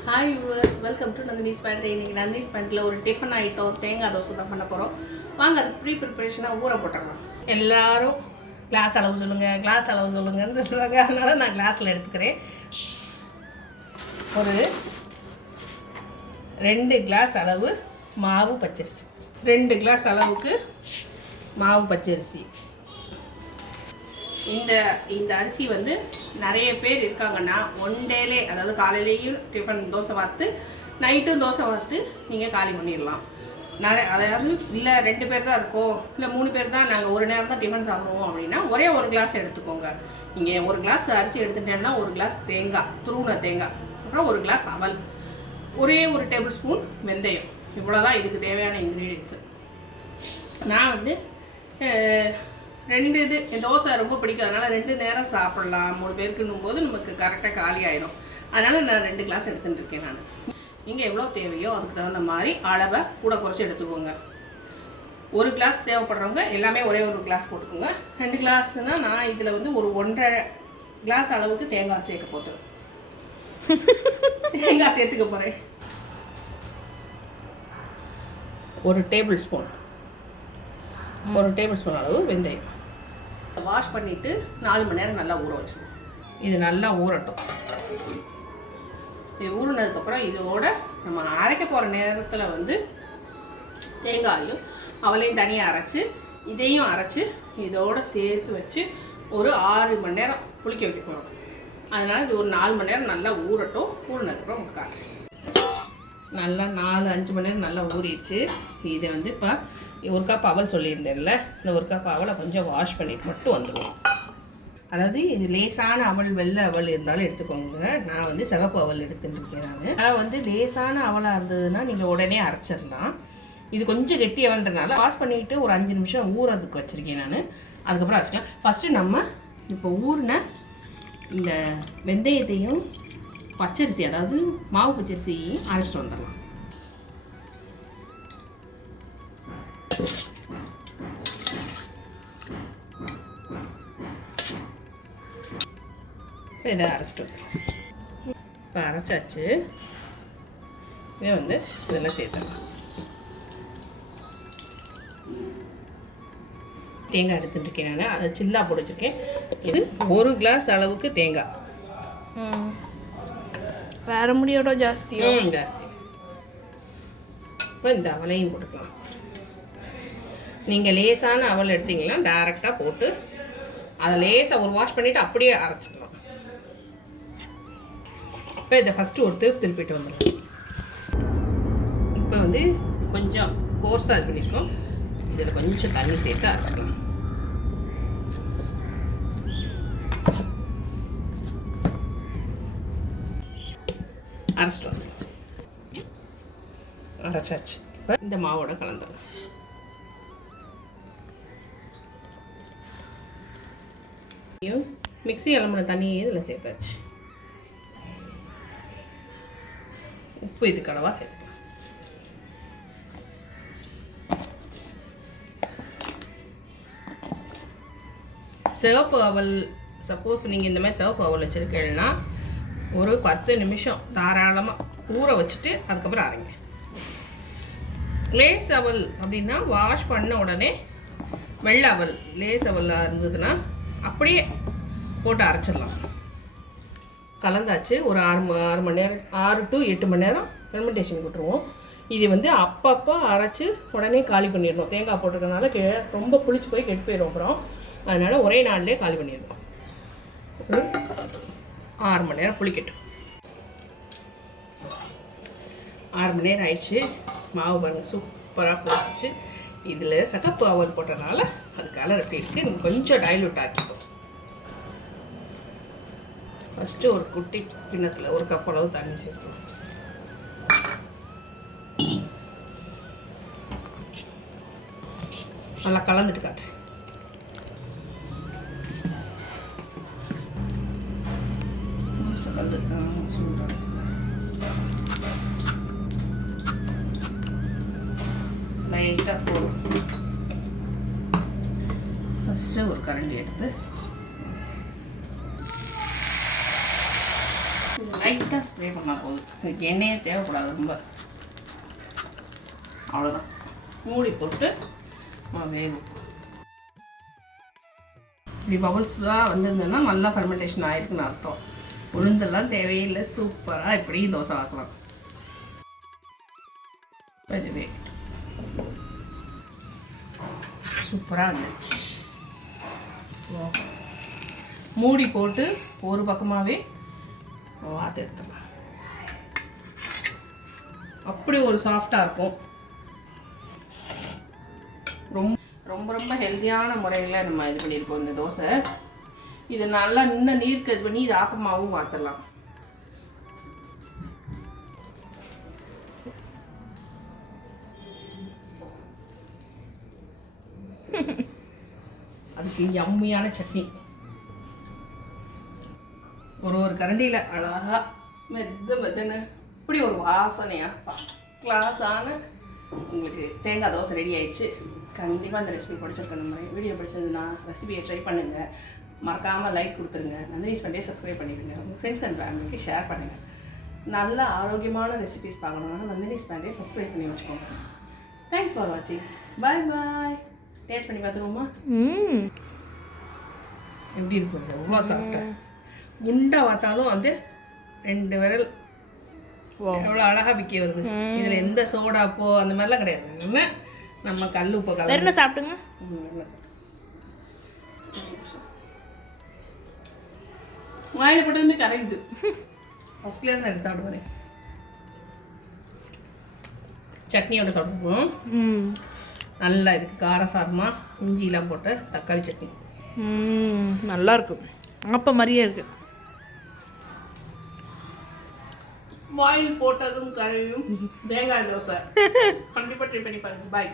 Hi yours welcome to Nandini's pantry இன்னைக்கு நந்தினிஸ் பேண்ட்டில் ஒரு tiffin item தேங்காய் தோசை தான் பண்ண போகிறோம் வாங்க அது ப்ரீ ப்ரிப்பரேஷனாக ஊற போட்டுடலாம். எல்லாரும் கிளாஸ் அளவு சொல்லுங்கள் கிளாஸ் அளவு சொல்லுங்கன்னு சொல்கிறாங்க அதனால் நான் கிளாஸில் எடுத்துக்கிறேன். ஒரு ரெண்டு கிளாஸ் அளவு மாவு பச்சரிசி. ரெண்டு கிளாஸ் அளவுக்கு மாவு பச்சரிசி. இந்த இந்த அரிசி வந்து நிறைய பேர் இருக்காங்கன்னா ஒன் டேலே அதாவது காலையிலேயும் டிஃபன் தோசை வார்த்து நைட்டும் தோசை வார்த்து நீங்கள் காலி பண்ணிடலாம். நிறைய அதாவது இல்லை ரெண்டு பேர் தான் இருக்கோம் இல்லை மூணு பேர் தான் நாங்கள் ஒரு நேரம் தான் டிஃபன் சாப்பிடுவோம் அப்படின்னா ஒரே ஒரு கிளாஸ் எடுத்துக்கோங்க. நீங்கள் ஒரு கிளாஸ் அரிசி எடுத்துட்டேன்னா ஒரு கிளாஸ் தேங்காய் துருவின தேங்காய் அப்புறம் ஒரு கிளாஸ் அவல் ஒரே ஒரு டேபிள் ஸ்பூன் வெந்தயம். இவ்வளோதான் இதுக்கு தேவையான இன்க்ரீடியன்ஸு நான் வந்து ரெண்டு இது. தோசை ரொம்ப பிடிக்கும். அதனால் ரெண்டு நேரம் சாப்பிட்லாம். மூணு பேருக்குன்னும் போது நமக்கு கரெக்டாக காலி ஆயிடும் அதனால் நான் ரெண்டு கிளாஸ் எடுத்துகிட்டு இருக்கேன் நான். நீங்கள் எவ்வளோ தேவையோ அதுக்கு தகுந்த மாதிரி அளவை கூட குறைச்சி எடுத்துக்கோங்க. ஒரு கிளாஸ் தேவைப்படுறவங்க எல்லாமே ஒரே ஒரு கிளாஸ் போட்டுக்கோங்க. ரெண்டு கிளாஸ்னால் நான் இதில் வந்து ஒரு ஒன்றரை கிளாஸ் அளவுக்கு தேங்காய் சேர்க்க போதும் தேங்காய் சேர்த்துக்க போகிறேன் ஒரு டேபிள் ஸ்பூன் ஒரு டேபிள் ஸ்பூன் அளவு வெந்தயம். வாஷ் பண்ணிவிட்டு நாலு மணி நேரம் நல்லா ஊற வச்சுருவோம். இது நல்லா ஊறட்டும். இது ஊறினதுக்கப்புறம் இதோட நம்ம அரைக்க போகிற நேரத்தில் வந்து தேங்காயும் அவளையும் தனியாக அரைச்சி இதையும் அரைச்சி இதோட சேர்த்து வச்சு ஒரு ஆறு மணி நேரம் புளிக்க வைக்க போகிறோம் அதனால் இது ஒரு நாலு மணி நேரம் நல்லா ஊறட்டும். ஊறினதுக்கப்புறம் உங்களுக்கு காட்டுறேன் நல்லா நாலு அஞ்சு மணி நேரம் நல்லா ஊறிடுச்சு. இதை வந்து இப்போ ஒரு கப் அவல் சொல்லியிருந்தேன்ல இந்த ஒரு கப் அவலை கொஞ்சம் வாஷ் பண்ணிட்டு மட்டும் வந்துடுவோம் அதாவது இது லேசான அவல் வெள்ளை அவல் இருந்தாலும் எடுத்துக்கோங்க. நான் வந்து சிகப்பு அவல் எடுத்துட்டு இருக்கேன் நான். ஆனால் வந்து லேசான அவலாக இருந்ததுன்னா நீங்கள் உடனே அரைச்சிடலாம். இது கொஞ்சம் கெட்டி அவல்ன்றனால வாஷ் பண்ணிவிட்டு ஒரு அஞ்சு நிமிஷம் ஊறதுக்கு வச்சுருக்கேன் நான். அதுக்கப்புறம் அரைச்சிக்கலாம். ஃபஸ்ட்டு நம்ம இப்போ ஊறின இந்த வெந்தயத்தையும் பச்சரிசி அதாவது மாவு பச்சரிசி அரைச்சிட்டு வந்துடலாம். இதை அரைச்சிட்டு வந்துடலாம். இப்போ அரைச்சாச்சு. இதை வந்து இதெல்லாம் சேர்த்துடலாம். தேங்காய் எடுத்துட்டு இருக்கேன் நான். அதை சில்லா போட்டு வச்சுருக்கேன். இது ஒரு கிளாஸ் அளவுக்கு தேங்காய். வேற முடியோட ஜாஸ்தியோ? இப்போ இந்த அவலையும் போட்டுக்கலாம் நீங்கள் லேசான அவல் எடுத்தீங்கன்னா டேரெக்டாக போட்டு அதை லேசாக ஒரு வாஷ் பண்ணிவிட்டு அப்படியே அரைச்சிடலாம் இப்போ இதை ஃபஸ்ட்டு ஒரு திருப்பி திருப்பிட்டு வந்துடலாம். இப்போ வந்து கொஞ்சம் கோர்ஸாக இது பண்ணியிருக்கோம் இதில் கொஞ்சம் தண்ணி சேர்த்து அரைச்சிக்கலாம். அரைச்சிட்டு அரைச்சாச்சு. இப்போ இந்த மாவோட கலந்துடும் மிக்சி மிக்ஸி தண்ணியே இதில் சேர்த்தாச்சு. உப்பு இதுக்கு அளவாக சேர்த்துக்கலாம் சிவப்பு அவல் சப்போஸ் நீங்கள் இந்த மாதிரி சிவப்பு அவல் வச்சுருக்கீங்கன்னா ஒரு பத்து நிமிஷம் தாராளமாக ஊற வச்சுட்டு அதுக்கப்புறம் அரைங்க. லேஸ் அவல் அப்படின்னா வாஷ் பண்ண உடனே வெள்ளை அவல் லேஸ் அவலாக இருந்ததுன்னா அப்படியே போட்டு அரைச்சிடலாம். கலந்தாச்சு. ஒரு ஆறு ஆறு மணி நேரம் ஆறு டு எட்டு மணி நேரம் ஃபெர்மெண்டேஷன் விட்டுருவோம். இது வந்து அப்பப்போ அரைச்சி உடனே காலி பண்ணிடணும். தேங்காய் போட்டிருக்கனால கே ரொம்ப புளிச்சு போய் கெட்டு போயிடும் அப்புறம். அதனால் ஒரே நாள்லேயே காலி பண்ணிடணும். ஒரு ஆறு மணி நேரம் புளிக்கட்டும் ஆறு மணி நேரம் ஆயிடுச்சு. மாவு பாருங்கள் சூப்பராக போட்டுச்சு இதில் சகப்பு அவர் போட்டனால அது கலர் எப்படி இருக்குது கொஞ்சம் டைலூட் ஆக்கிப்போம் ஃபஸ்ட்டு ஒரு குட்டி கிண்ணத்தில் ஒரு கப் அளவு தண்ணி சேர்க்கணும் நல்லா கலந்துட்டு காட்டுறேன் கல் சூடாக லைட்டாக போடும் ஃபஸ்ட்டு ஒரு கரண்டி எடுத்து. லைட்டாக ஸ்ப்ரே பண்ணால் போதும். இதுக்கு எண்ணெயே தேவைப்படாது ரொம்ப. அவ்வளோதான் மூடி போட்டு வேகும். இப்படி பபுள்ஸ்லாம் வந்திருந்ததுன்னா நல்லா ஃபெர்மெண்டேஷன் ஆயிருக்குன்னு அர்த்தம். உளுந்தெல்லாம் தேவையில்லை. சூப்பராக இப்படி தோசை ஆக்கலாம். இதுவே சூப்பராக வந்துருச்சு. மூடி போட்டு ஒரு பக்கமாகவே வாத்து எடுத்துக்கலாம். அப்படி ஒரு சாஃப்டாக இருக்கும். ரொம்ப ரொம்ப ரொம்ப ஹெல்த்தியான முறையில் நம்ம இது பண்ணியிருக்கோம் இந்த தோசை. இது நல்லா இன்னும் நீர் இது பண்ணி இது ஆப்பமாகவும் மாற்றலாம் அதுக்கு எம்மையான சட்னி. ஒரு ஒரு கரண்டியில் அழகா மெது மெதுன்னு இப்படி ஒரு வாசனையா கிளாஸான உங்களுக்கு தேங்காய் தோசை ரெடி ஆயிடுச்சு. கண்டிப்பாக இந்த ரெசிபி பிடிச்சிருக்கணும். வீடியோ பிடிச்சதுன்னா ரெசிபியை ட்ரை பண்ணுங்கள் மறக்காமல் லைக் கொடுத்துருங்க. நந்தினிஸ் பண்ணி சப்ஸ்கிரைப் பண்ணிடுங்க உங்கள் ஃப்ரெண்ட்ஸ் அண்ட் ஃபேமிலிக்கு ஷேர் பண்ணுங்கள் நல்ல ஆரோக்கியமான ரெசிபிஸ் பார்க்கணுன்னா நந்தினிஸ் பேண்டே சப்ஸ்கிரைப் பண்ணி வச்சுக்கோங்க. தேங்க்ஸ் ஃபார் வாட்சிங் பாய் பாய் டேஸ்ட் பண்ணி பார்த்துருவோமா? ம் எப்படி இருக்கும் ரொம்ப சாப்பிட்டேன் குண்டா பார்த்தாலும் வந்து ரெண்டு விரல். எவ்வளோ அழகாக விற்க வருது. இதில் எந்த சோடாப்போ அந்த மாதிரிலாம் கிடையாது. நம்ம கல் உப்பை கலந்து. என்ன சாப்பிட்டுங்க வாயில் போட்டதுமே கரையுது. ஃபஸ்ட் கிளாஸ் எனக்கு சாப்பிடுவேன் சட்னியோட சாப்பிடுவோம் ம். நல்லா இதுக்கு காரசாரமாக இஞ்சிலாம் போட்ட தக்காளி சட்னி. ம் நல்லா இருக்கும் அப்போ மாதிரியே இருக்கு. வாயில் போட்டதும் கரையும் தேங்காய் தோசை. கண்டிப்பாக ட்ரை பண்ணி பாருங்க. பாய்